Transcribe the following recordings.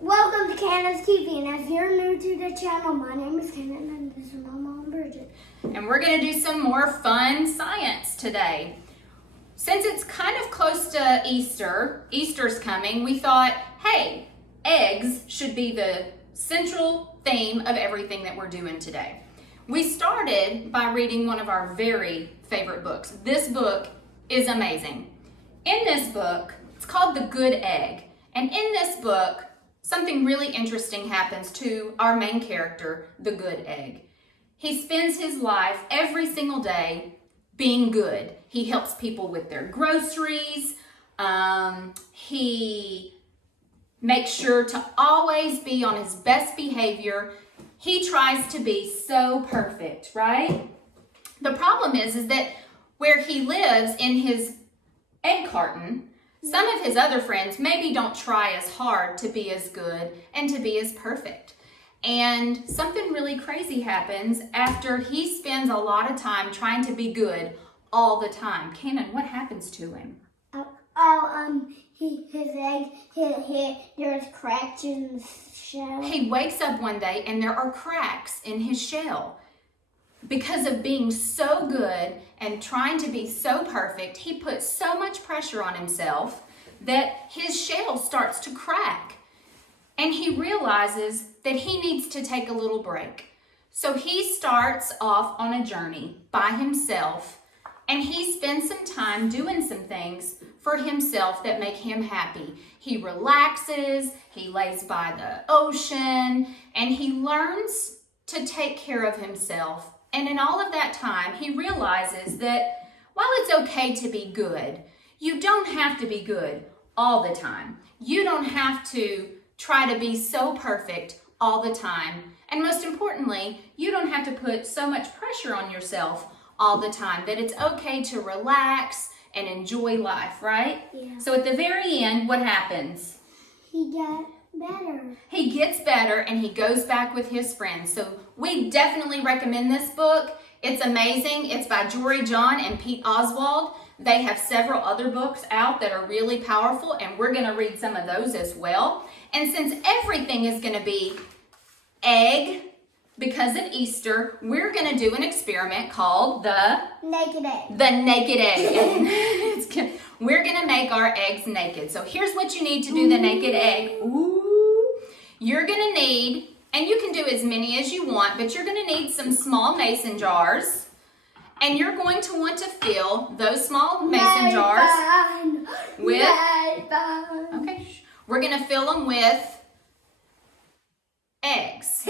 Welcome to Candace TV, and if you're new to the channel, my name is Candace, and this is my mom, Bridget. And we're going to do some more fun science today. Since it's kind of close to Easter's coming, we thought, hey, eggs should be the central theme of everything that we're doing today. We started by reading one of our very favorite books. This book is amazing. In this book, it's called The Good Egg. And in this book, something really interesting happens to our main character, the Good Egg. He spends his life every single day being good. He helps people with their groceries. He makes sure to always be on his best behavior. He tries to be so perfect, right? The problem is that where he lives in his egg carton, some of his other friends maybe don't try as hard to be as good and to be as perfect. And something really crazy happens after he spends a lot of time trying to be good all the time. Cannon, what happens to him? His egg, there's cracks in the shell. He wakes up one day and there are cracks in his shell. Because of being so good and trying to be so perfect, he puts so much pressure on himself that his shell starts to crack. And he realizes that he needs to take a little break. So he starts off on a journey by himself, and he spends some time doing some things for himself that make him happy. He relaxes, he lays by the ocean, and he learns to take care of himself. And in all of that time, he realizes that while it's okay to be good, you don't have to be good all the time. You don't have to try to be so perfect all the time. And most importantly, you don't have to put so much pressure on yourself all the time, that it's okay to relax and enjoy life, right? Yeah. So at the very end, what happens? He got better. He gets better and he goes back with his friends. So we definitely recommend this book. It's amazing. It's by Jory John and Pete Oswald. They have several other books out that are really powerful, and we're going to read some of those as well. And since everything is going to be egg because of Easter, we're going to do an experiment called the Naked egg. The naked egg. We're going to make our eggs naked. So here's what you need to do the naked egg. Ooh. You're going to need, and you can do as many as you want, but you're going to need some small mason jars. And you're going to want to fill those small mason jars with, okay, we're going to fill them with eggs.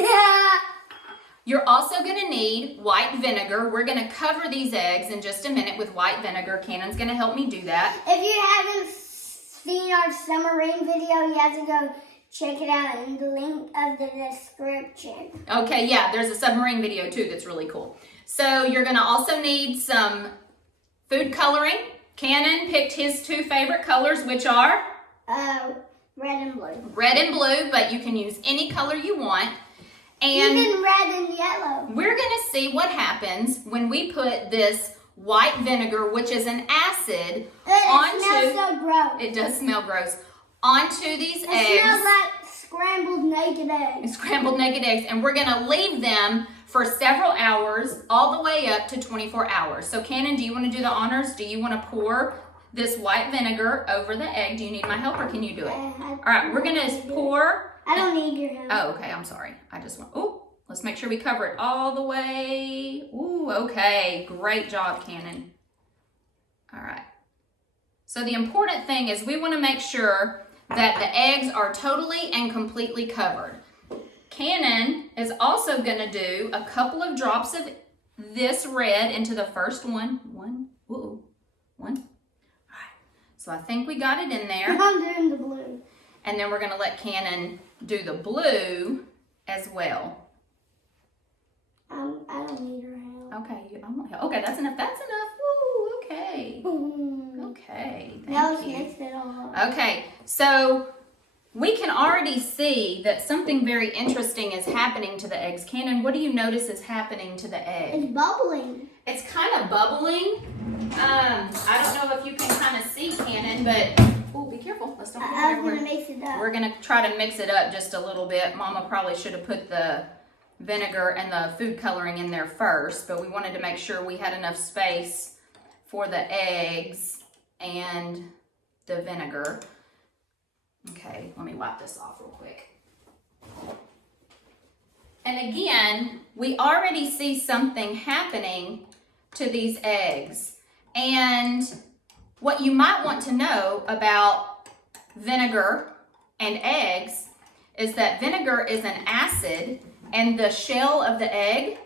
You're also going to need white vinegar. We're going to cover these eggs in just a minute with white vinegar. Cannon's going to help me do that. If you haven't seen our submarine video, you have to go check it out in the link of the description. Okay, yeah, there's a submarine video too that's really cool. So you're going to also need some food coloring. Cannon picked his two favorite colors, which are? Red and blue. Red and blue, but you can use any color you want. And even red and yellow. We're going to see what happens when we put this white vinegar, which is an acid, onto... It smells so gross. It does smell gross. Onto these eggs. It smells like scrambled naked eggs. Scrambled naked eggs. And we're going to leave them for several hours, all the way up to 24 hours. So Cannon, do you want to do the honors? Do you want to pour this white vinegar over the egg? Do you need my help, or can you do it? All right, we're going to pour... I don't need your help. Oh, okay, I'm sorry. I just want... Oh, let's make sure we cover it all the way. Ooh, okay. Great job, Cannon. All right. So the important thing is we want to make sure that the eggs are totally and completely covered. Cannon is also going to do a couple of drops of this red into the first one. One. All right. So I think we got it in there. I'm doing the blue. And then we're going to let Cannon do the blue as well. I don't need her help. Okay, I want help. Okay, that's enough. That's enough. Woo, okay. Okay, Now thank let's you. mix it all up. Okay, so we can already see that something very interesting is happening to the eggs. Cannon, what do you notice is happening to the egg? It's bubbling. It's kind of bubbling. I don't know if you can kind of see, Cannon, but... Oh, be be careful. Let's don't get I it was everywhere. gonna mix it up. We're gonna try to mix it up just a little bit. Mama probably should have put the vinegar and the food coloring in there first, but we wanted to make sure we had enough space for the eggs and the vinegar. Okay, let me wipe this off real quick. And again, we already see something happening to these eggs. And what you might want to know about vinegar and eggs is that vinegar is an acid and the shell of the egg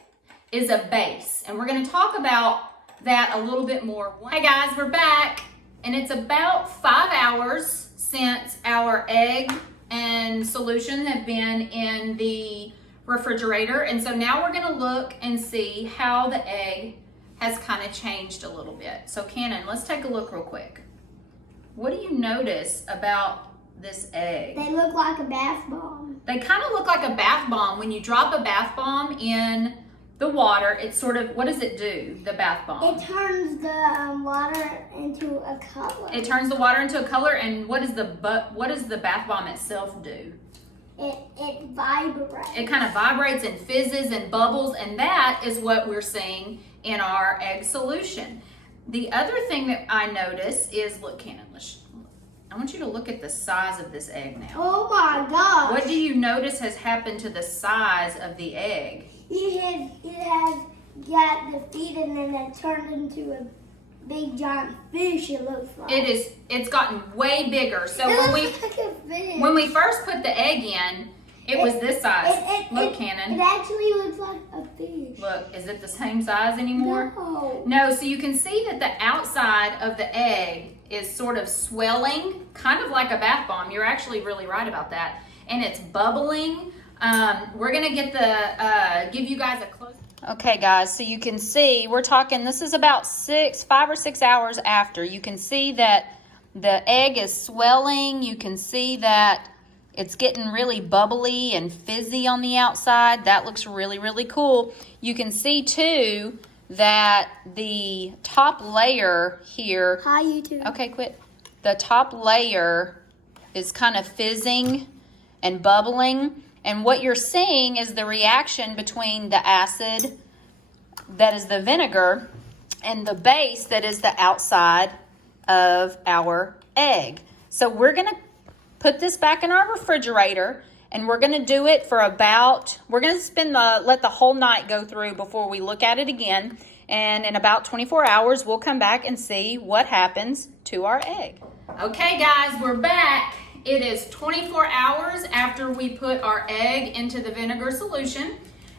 is a base. And we're going to talk about that a little bit more. Hey guys, we're back, and it's about 5 hours since our egg and solution have been in the refrigerator. And so now we're going to look and see how the egg has kind of changed a little bit. So Cannon, let's take a look real quick. What do you notice about this egg? They look like a bath bomb. They kind of look like a bath bomb. When you drop a bath bomb in the water, it's sort of, what does it do, the bath bomb? It turns the water into a color. It turns the water into a color, and what does the bath bomb itself do? It vibrates. It kind of vibrates and fizzes and bubbles, and that is what we're seeing in our egg solution. The other thing that I notice is, look, Cannon, I want you to look at the size of this egg now. Oh my gosh. What do you notice has happened to the size of the egg? It has got defeated and then it turned into a big giant fish, it looks like. It's gotten way bigger. So It when looks like a fish. we first put the egg in, it was this size. Look, It Cannon. actually looks like a fish. Look, is it the same size anymore? No. No, so you can see that the outside of the egg is sort of swelling, kind of like a bath bomb. You're actually really right about that. And it's bubbling. We're gonna give you guys a close. Okay guys, so you can see, we're talking, this is about 5 or 6 hours after. You can see that the egg is swelling. You can see that it's getting really bubbly and fizzy on the outside. That looks really, really cool. You can see too that the top layer here. Hi, YouTube. Okay, quit. The top layer is kind of fizzing and bubbling. And what you're seeing is the reaction between the acid, that is the vinegar, and the base, that is the outside of our egg. So we're going to put this back in our refrigerator, and we're going to do it for we're going to let the whole night go through before we look at it again. And in about 24 hours, we'll come back and see what happens to our egg. Okay, guys, we're back. It is 24 hours after we put our egg into the vinegar solution.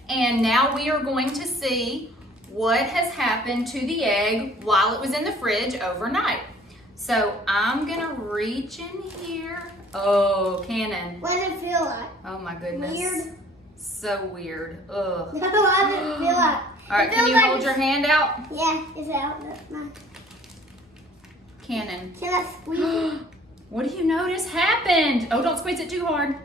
And now we are going to see what has happened to the egg while it was in the fridge overnight. So I'm going to reach in here. Oh, Cannon. What does it feel like? Oh, my goodness. Weird. So weird. Ugh. No, what does it feel like? All right, It can feels you like hold your hand out? Yeah, it's out. That's nice. Cannon. Can I squeeze it? What do you notice happened? Oh, don't squeeze it too hard.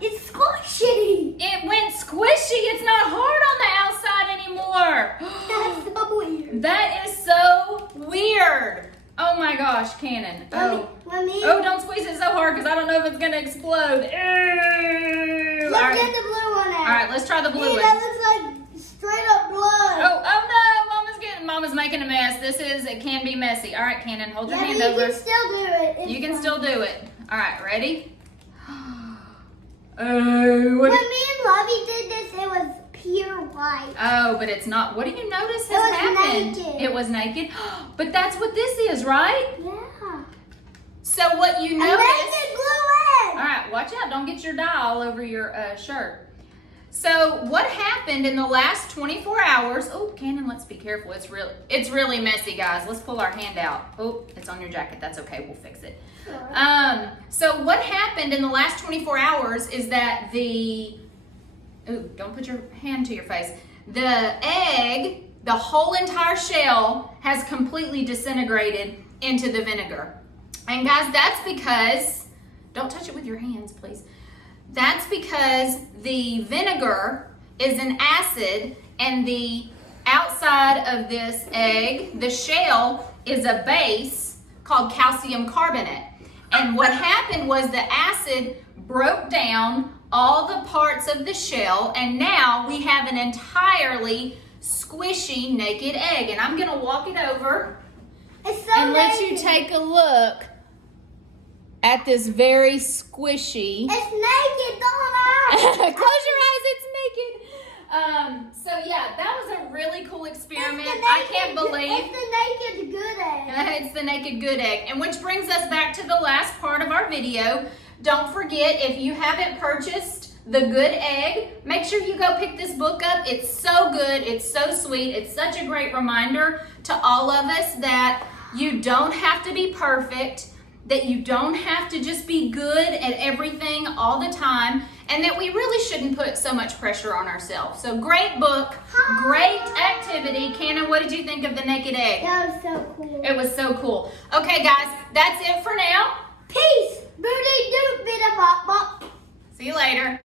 It's squishy. It went squishy. It's not hard on the outside anymore. That's so weird. That is so weird. Oh my gosh, Cannon. Oh, don't squeeze it so hard because I don't know if it's going to explode. Ew. Let's get the blue one out. All right, let's try the blue Hey, one. that looks like straight up blood. Oh no, Mama's making a mess. It can be messy. All right, Cannon, hold your Yeah, hand but over. you can still do it. It's You can fine. still do it. All right, ready? Oh, When me and Lovey did this, it was pure white. Oh, but it's not. What do you notice has It was happened? naked. It was naked. But that's what this is, right? Yeah. So what you A notice. naked blue egg. All right, watch out. Don't get your dye all over your shirt. So what happened in the last 24 hours? Oh, Cannon, let's be careful. It's really messy, guys. Let's pull our hand out. Oh, it's on your jacket. That's okay. We'll fix it. So what happened in the last 24 hours is that don't put your hand to your face. The egg, the whole entire shell has completely disintegrated into the vinegar. And guys, that's because, don't touch it with your hands, please. That's because the vinegar is an acid and the outside of this egg, the shell, is a base called calcium carbonate. And what happened was the acid broke down all the parts of the shell, and now we have an entirely squishy naked egg. And I'm gonna walk it over It's so and let you naked. take a look at this very squishy. It's naked, don't I? Close your eyes, it's naked. So yeah, that was a really cool experiment. I can't believe It's the naked good egg. it's the naked good egg. And which brings us back to the last part of our video. Don't forget, if you haven't purchased The Good Egg, make sure you go pick this book up. It's so good, it's so sweet, it's such a great reminder to all of us that you don't have to be perfect, that you don't have to just be good at everything all the time, and that we really shouldn't put so much pressure on ourselves. So great book, great activity. Cannon, what did you think of The Naked Egg? That was so cool. It was so cool. Okay guys, that's it for now. Peace. Booty doop bida bop bop. See you later.